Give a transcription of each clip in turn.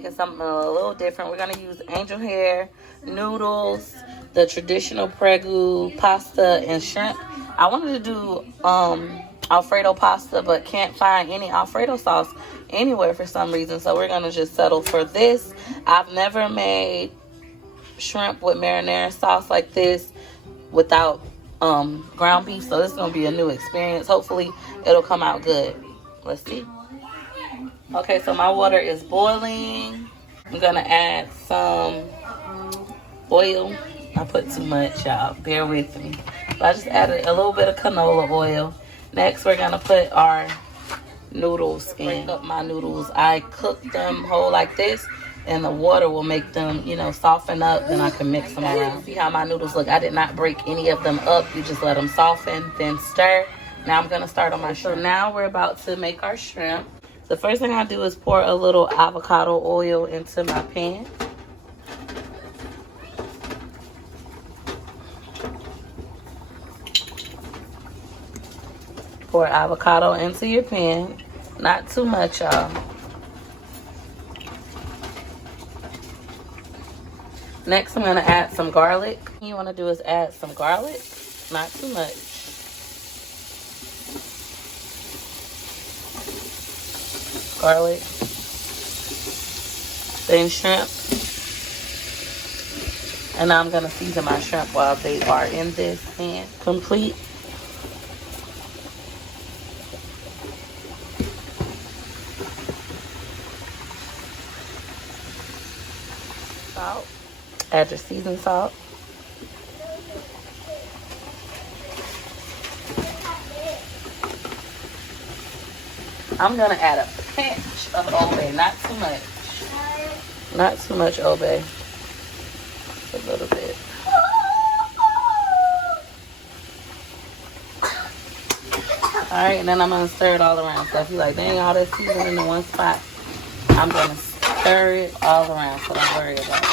Making something a little different. We're gonna use angel hair, noodles, the traditional pregu, pasta, and shrimp. I wanted to do Alfredo pasta, but can't find any Alfredo sauce anywhere for some reason, so we're gonna just settle for this. I've never made shrimp with marinara sauce like this without ground beef, so this is gonna be a new experience. Hopefully it'll come out good. Let's see. Okay, so my water is boiling. I'm gonna add some oil. I put too much, y'all, bear with me, but I just added a little bit of canola oil. Next, we're gonna put our noodles in. Up my noodles, I cook them whole like this, and the water will make them, you know, soften up. Then I can mix them around. See how my noodles look? I did not break any of them up. You just let them soften, then stir. Now I'm gonna start on my shrimp. Now we're about to make our shrimp. The first thing I do is pour a little avocado oil into my pan. Pour avocado into your pan. Not too much, y'all. Next, I'm gonna add some garlic. What you wanna do is add some garlic, not too much. Garlic. Then shrimp. And now I'm gonna season my shrimp while they are in this pan. Complete. Salt. Add your seasoned salt. I'm gonna add a pinch of Obey, not too much. Not too much Obey. A little bit. Alright, and then I'm gonna stir it all around. So if you're like, dang, all that seasoning in one spot, I'm gonna stir it all around, so don't worry about it.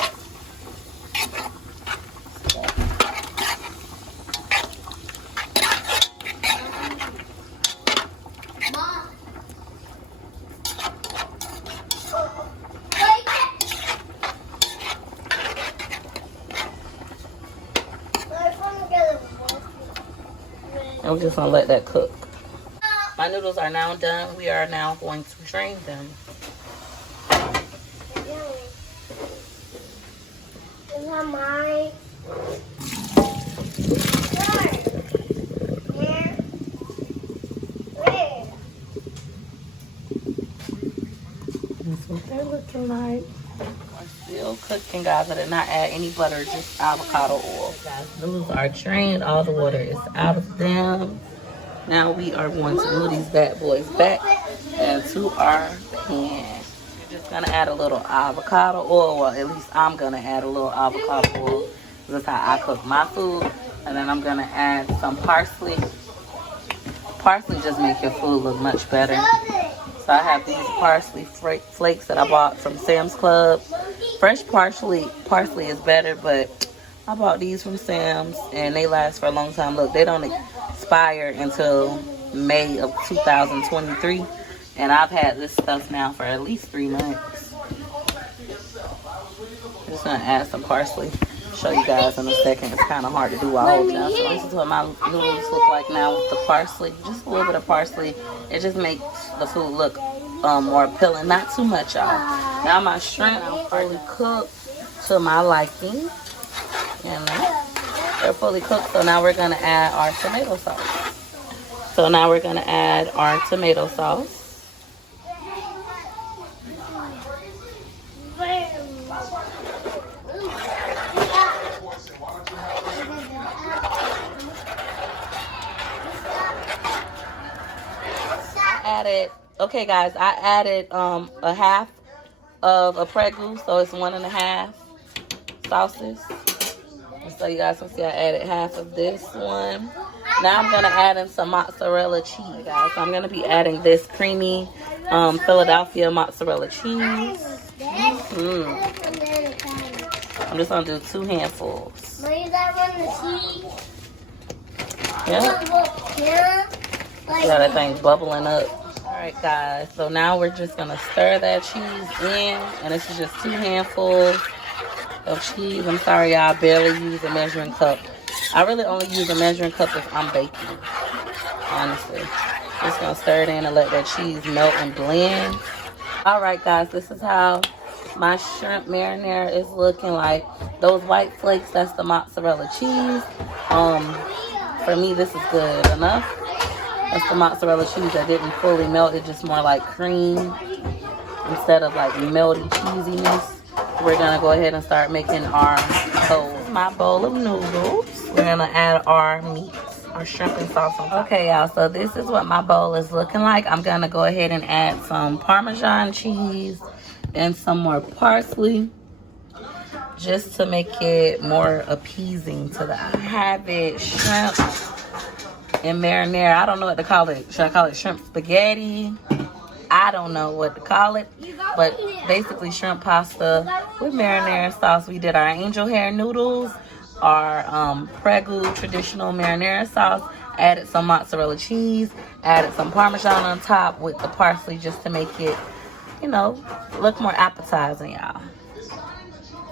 And we're just gonna let that cook. My noodles are now done. We are now going to drain them. Is that mine? That's what they're looking like. We're still cooking, guys. I did not add any butter, just avocado oil. Guys, noodles are drained. All the water is out of them. Now we are going to move these bad boys back into our pan. We're just gonna add a little avocado oil. Well, at least I'm gonna add a little avocado oil. This is how I cook my food. And then I'm gonna add some parsley. Parsley just makes your food look much better. So I have these parsley flakes that I bought from Sam's Club. Fresh parsley is better, but I bought these from Sam's and they last for a long time. Look, they don't expire until May of 2023, and I've had this stuff now for at least 3 months. I'm just gonna add some parsley. Show you guys in a second. It's kind of hard to do while holding down. So this is what my noodles look like now with the parsley. Just a little bit of parsley. It just makes the food look more appealing. Not too much, y'all. Now my shrimp are fully cooked to my liking. And they're fully cooked. So now we're gonna add our tomato sauce. Okay guys, I added a half of a pregu, so it's 1.5 sauces. So you guys can see I added half of this one. Now I'm gonna add in some mozzarella cheese, guys. So I'm gonna be adding this creamy Philadelphia mozzarella cheese. I'm just gonna do 2 handfuls. Yeah. Yeah, that thing's bubbling up. Alright guys, so now we're just gonna stir that cheese in, and this is just 2 handfuls of cheese. I'm sorry y'all, barely use a measuring cup. I really only use a measuring cup if I'm baking, honestly. Just gonna stir it in and let that cheese melt and blend. Alright guys, this is how my shrimp marinara is looking like. Those white flakes, that's the mozzarella cheese. For me, this is good enough. That's the mozzarella cheese that didn't fully melt. It's just more like cream instead of like melty cheesiness. We're gonna go ahead and start making our bowl. My bowl of noodles. We're gonna add our meat, our shrimp and sauce on top. Okay, y'all, so this is what my bowl is looking like. I'm gonna go ahead and add some Parmesan cheese and some more parsley, just to make it more appeasing to the eye. I have it shrimp and marinara. I don't know what to call it. Should I call it shrimp spaghetti? I don't know what to call it, but basically shrimp pasta with marinara sauce. We did our angel hair noodles, our Prego traditional marinara sauce, added some mozzarella cheese, added some Parmesan on top with the parsley just to make it, you know, look more appetizing, y'all.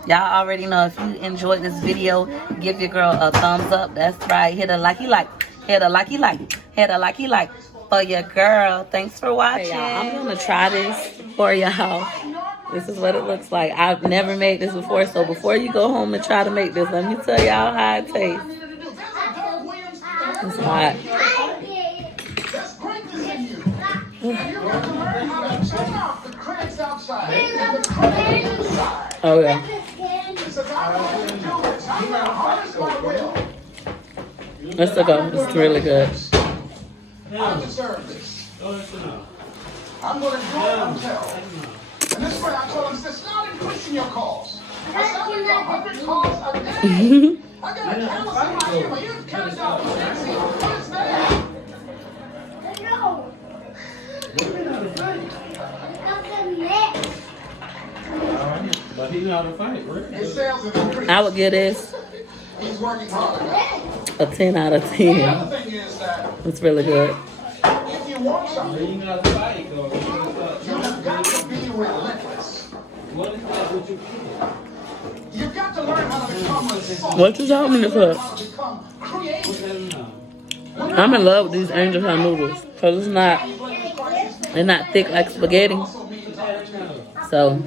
Y'all already know, if you enjoyed this video, give your girl a thumbs up. That's right. Hit a likey like. Hit a likey like. Hit a likey like for your girl. Thanks for watching. Hey, I'm going to try this for y'all. This is what it looks like. I've never made this before, so before you go home and try to make this, let me tell y'all how it tastes. It's hot. Oh, yeah. Let's go. It's really good. I deserve this. I'm going to go and tell. And this way I told him, it's not increasing your calls. I said, I'm making 100 calls a day. I got a camera in my ear, but you're counting down the fancy. What is that? No. But he know how to fight, right? His sales have increased. I would give this He's working hard. a 10 out of The 10. other thing is that It's really good. if you want something, You know how to fight, though. you have got to be relentless. What is that? What you feel? You've got to learn how to become resourceful. What you talking about? How to become creative. I'm in love with these angel hair noodles because they're not thick like spaghetti. So